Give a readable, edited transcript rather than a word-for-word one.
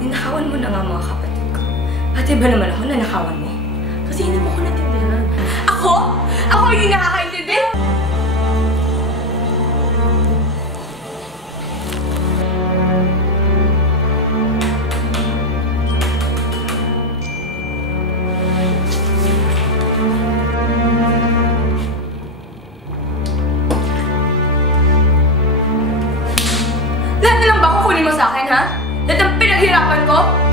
Ninakawan mo na nga mga kapatid ko. Pati ba naman ako nanakawan mo? Kasi hindi mo ko natindihan. Ako? Ako hindi nakakaintindi? Lahat na lang ba kukunin mo sa akin, ha? Lahat ng pinaghirapan ko?